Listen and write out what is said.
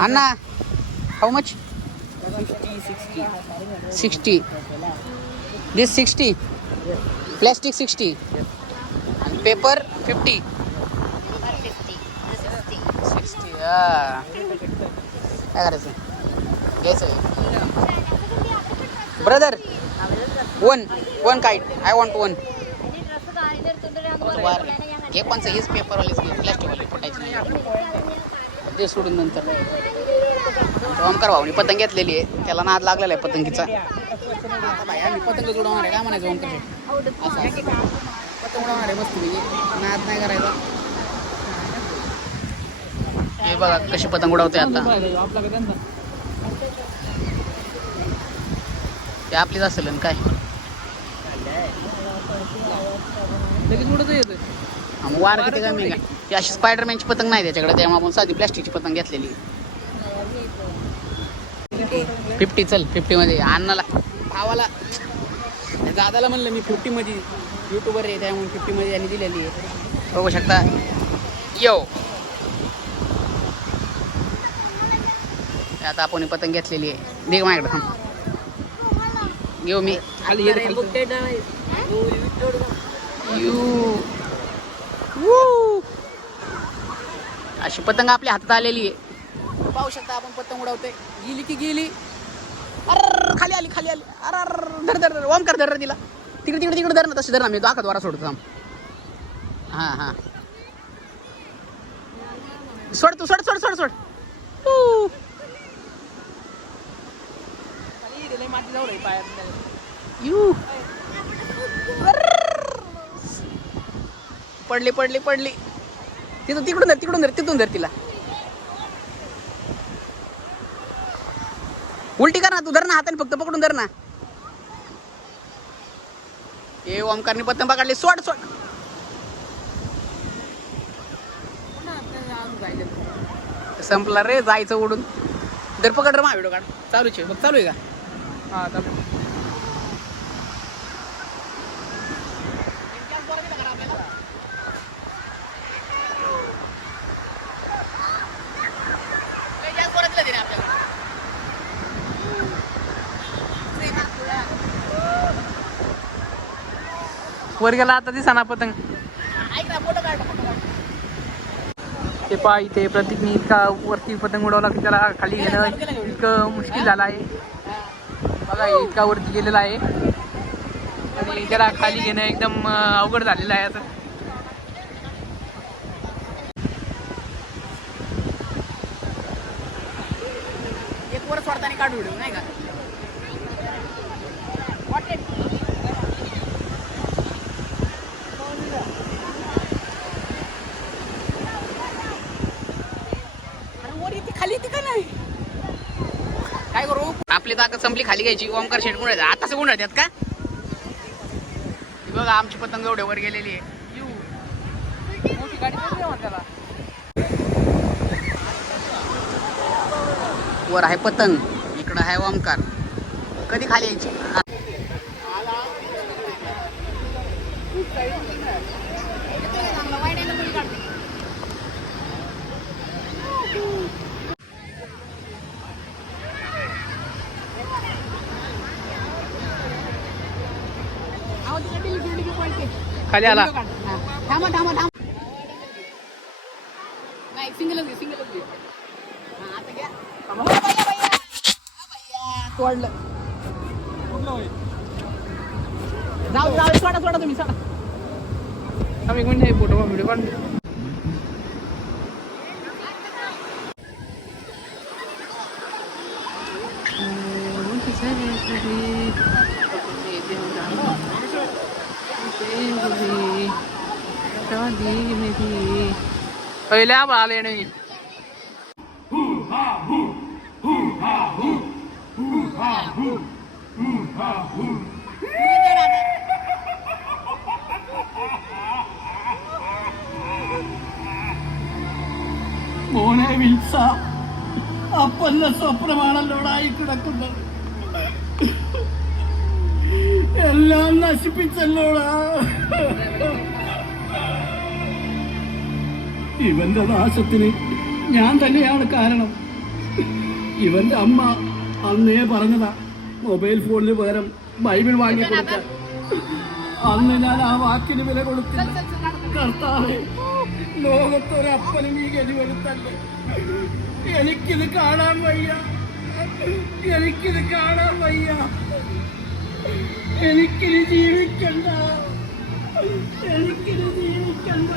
Anna how much sixty this sixty plastic sixty आणि paper fifty sixty काय करायचं? घ्यायचं. Brother one one kite I want one घे कोणचं हेच पेपरवालेच घे प्लॅस्टिकवाले फुटायचे. ते सोडून नंतर. ओमकार भाऊनी पतंग घेतलेली आहे. त्याला नाद लागलेला आहे पतंगीचा. आता बाई आम्ही पतंग उडवणार आहे. का म्हणायचं ओमकार? असं. पतंग उडवणार आहे मस्त नाद नाही करायचा. हे बघा कशी पतंग उडवते आता. ते आपलीच असेल काय? हा, मग वार किती कमी आहे? का ती अशी स्पायडरमॅनची पतंग नाही त्याच्याकडे त्यामुळे आपण साधी प्लॅस्टिकची पतंग घेतलेली. फिफ्टी चल फिफ्टीमध्ये अण्णाला भावाला. दादाला म्हणलं मी फिफ्टीमध्ये युट्यूबर आहे त्यामुळे फिफ्टीमध्ये यांनी दिलेली आहे. बघू शकता. यो आता आपण ही पतंग घेतलेली आहे. दे माझ्याकडे थांब. घेऊ मी. You Wu. अशी पतंग आपल्या हातात आलेली आहे. पाहू शकता आपण पतंग उडवते गेली की गेली. अर खाली आली खाली आली. अर धर धर धर. ओम कर धर रे तिला. तिकडे तिकडे तिकडे धर ना. तशी धर ना. मी दाखत वारा सोडतो. थांब. हां हां. सोड तू सोड सोड सोड सोड. ऊ. यू! पडली पडली पडली. तिथं तिकडून धर तिकडून धर तिथून धर तिला. उलटी कर ना तू धर ना हाताने फक्त पकडून धर ना. ए ओमकारने पतंग पकडली. सोड सोड. संपला रे जायचं उडून धर पकड रे मा व्हिडिओ काढ. चालूच आहे बघ चालू आहे का? हा चालू वर गेला आता दिसा पतंग. ते पा इथे प्रतीकने इतका वरती पतंग उडवला की त्याला खाली घेणं इतकं मुश्किल झालं आहे. बघा इतका वरती गेलेला आहे. आणि त्याला खाली घेणं एकदम अवघड झालेलं आहे आता. एक वर सोडताना काढू व्हिडिओ नाही का? येते का नाही? काय करू? आपली ताकद संपली खाली घ्यायची. ओमकार शेट गुण आता गुण आहेत का? बघा आमची पतंग एवढे वर गेलेली आहे. मोठी गाडी चालली आहे त्याला वर आहे पतंग इकडं आहे ओमकार कधी खाली यायची? खाली आला. थांबा थांबा थांबा. नाही सिंगलच घे हा, हो. तोडलं. जाऊ जाऊ सोडा सोडा तुम्ही सोडा. आम्ही एक मिनिट फोटो व्हिडिओ ਪਹਿਲਾ ਬਣਾ ਲੈਣੀ ਹੂ ਹਾ ਹੂ ਹੂ ਹਾ ਹੂ ਹੂ ਹਾ ਹੂ ਹੂ ਹਾ മോനെ വിൽസ അപ്പന്റെ സ്വപ്നമാണല്ലോടായി കിടക്കുന്നത്. എല്ലാം നശിപ്പിച്ചല്ലോടാ. ഇവന്റെ നാശത്തിന് ഞാൻ തന്നെയാണ് കാരണം. ഇവന്റെ അമ്മ അന്നേ പറഞ്ഞതാ മൊബൈൽ ഫോണിന് പകരം ബൈബിൾ വാങ്ങി കൊടുക്കാൻ. അന്ന് ഞാൻ ആ വാക്കിന് വില കൊടുത്തില്ല. കർത്താവേ ലോകത്തൊരപ്പനും ഈ ഗതി വരുത്തല്ലേ എനിക്കിത് കാണാൻ വയ്യ. എനിക്കിത് കാണാൻ വയ്യ. എനിക്കിനി ജീവിക്കണ്ട. എനിക്കിനി ജീവിക്കണ്ട.